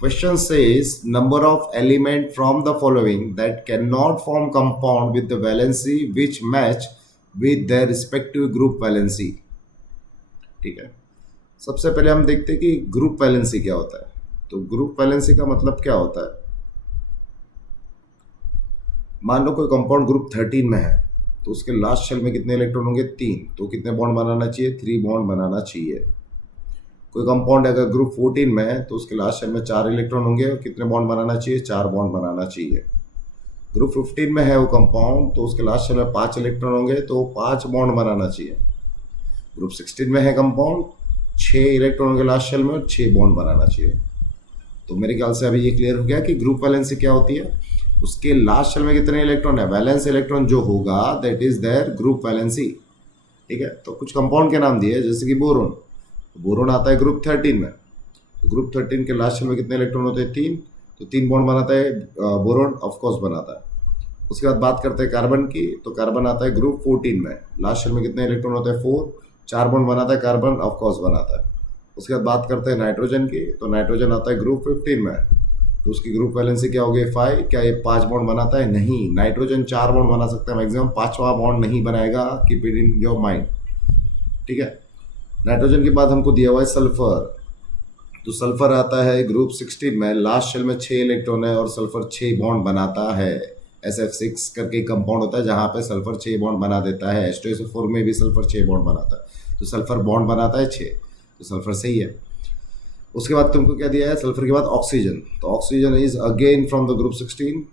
Question says number of element from the following that cannot form compound with the valency which match with their respective group valency. ठीक है, सबसे पहले हम देखते हैं कि ग्रुप वैलेंसी क्या होता है. तो ग्रुप वैलेंसी का मतलब क्या होता है. मान लो कोई कंपाउंड ग्रुप 13 में है, तो उसके लास्ट शेल में कितने इलेक्ट्रॉन होंगे 3. तो कितने बॉन्ड बनाना चाहिए 3 बॉन्ड बनाना चाहिए. कोई कंपाउंड अगर ग्रुप 14 में है तो उसके लास्ट शेल में 4 इलेक्ट्रॉन होंगे और कितने बॉन्ड बनाना चाहिए 4 बॉन्ड बनाना चाहिए. ग्रुप 15 में है वो कंपाउंड तो उसके लास्ट शेल में 5 इलेक्ट्रॉन होंगे तो 5 बॉन्ड बनाना चाहिए. ग्रुप 16 में है कंपाउंड 6 इलेक्ट्रॉन होंगे लास्ट शेल में और 6 बॉन्ड बनाना चाहिए. तो मेरे ख्याल से अभी ये क्लियर हो गया कि ग्रुप वैलेंसी क्या होती है. उसके लास्ट शेल में कितने इलेक्ट्रॉन है, वैलेंस इलेक्ट्रॉन जो होगा that is there group valency. ठीक है, तो कुछ कंपाउंड के नाम दिए जैसे कि बोरोन. बोरोन आता है ग्रुप 13 में. तो ग्रुप 13 के लास्ट शेल में कितने इलेक्ट्रॉन होते हैं 3. तो 3 बॉन्ड बनाता है बोरोन, ऑफकोर्स बनाता है. उसके बाद बात करते हैं कार्बन की. तो कार्बन आता है ग्रुप 14 में. लास्ट शेल में कितने इलेक्ट्रॉन होते हैं 4. 4 बॉन्ड बनाता है कार्बन, ऑफकोर्स बनाता है. उसके बाद बात करते हैं नाइट्रोजन की. तो नाइट्रोजन आता है ग्रुप 15 में. तो उसकी ग्रुप वैलेंसी क्या होगी 5. क्या ये 5 बॉन्ड बनाता है, नहीं. नाइट्रोजन 4 बॉन्ड बना सकता है मैक्सिमम, 5वां बॉन्ड नहीं बनाएगा. Keep it in your mind. ठीक है, नाइट्रोजन के बाद हमको दिया हुआ है सल्फर. तो सल्फर आता है ग्रुप 16 में. लास्ट शेल में 6 इलेक्ट्रॉन है और सल्फर 6 बॉन्ड बनाता है. SF6 करके कंपाउंड होता है जहां पे सल्फर 6 बॉन्ड बना देता है. H2SO4 में भी सल्फर 6 बॉन्ड बनाता है. तो सल्फर बॉन्ड बनाता है 6. तो सल्फर सही है. उसके बाद तुमको क्या दिया है सल्फर के बाद ऑक्सीजन. तो oxygen is again from the group 16.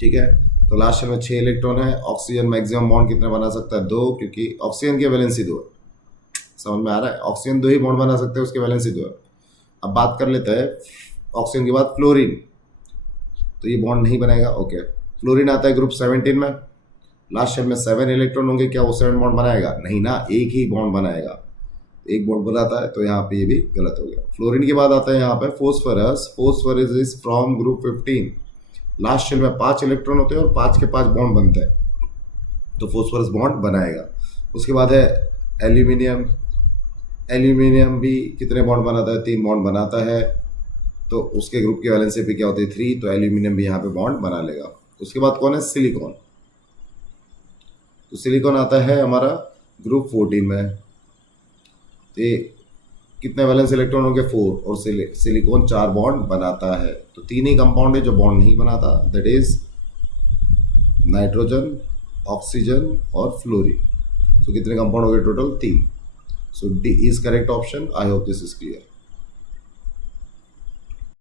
ठीक है, तो लास्ट शेल में 6 इलेक्ट्रॉन है. ऑक्सीजन मैक्सिमम बॉन्ड कितने बना सकता है 2, क्योंकि ऑक्सीजन की वैलेंसी 2 है. समझ में आ रहा है, ऑक्सीजन 2 ही बॉन्ड बना सकते हैं, उसकी वैलेंसी 2 है. अब बात कर लेते हैं ऑक्सीजन के बाद फ्लोरीन. तो ये बॉन्ड नहीं बनाएगा. ओके, फ्लोरीन आता है ग्रुप 17 में. लास्ट शेल में 7 इलेक्ट्रॉन होंगे. क्या वो 7 बॉन्ड बनाएगा, नहीं ना, एक ही बॉन्ड बनाएगा. एक बॉन्ड बनाता है, तो यहाँ पे ये भी गलत हो गया. फ्लोरीन के बाद आता है यहाँ पे phosphorus. Phosphorus is from group 15. Last shell में 5 इलेक्ट्रॉन होते हैं और 5 के 5 बॉन्ड बनते हैं. तो फोस्फरस बॉन्ड बनाएगा. उसके बाद है एल्यूमिनियम. एल्यूमिनियम भी कितने बॉन्ड बनाता है 3 बॉन्ड बनाता है. तो उसके ग्रुप की वैलेंसी भी क्या होती है 3. तो एल्यूमिनियम भी यहाँ पे बॉन्ड बना लेगा. उसके बाद कौन है सिलिकॉन. तो सिलिकॉन आता है हमारा ग्रुप 14 में. ये कितने वैलेंस इलेक्ट्रॉन होंगे 4 और सिलिकॉन 4 बॉन्ड बनाता है. तो 3 ही कंपाउंड है जो बॉन्ड नहीं बनाता, दैट इज नाइट्रोजन, ऑक्सीजन और फ्लोरीन. तो कितने कंपाउंड हो गए total 3. So D is correct option. I hope this is clear.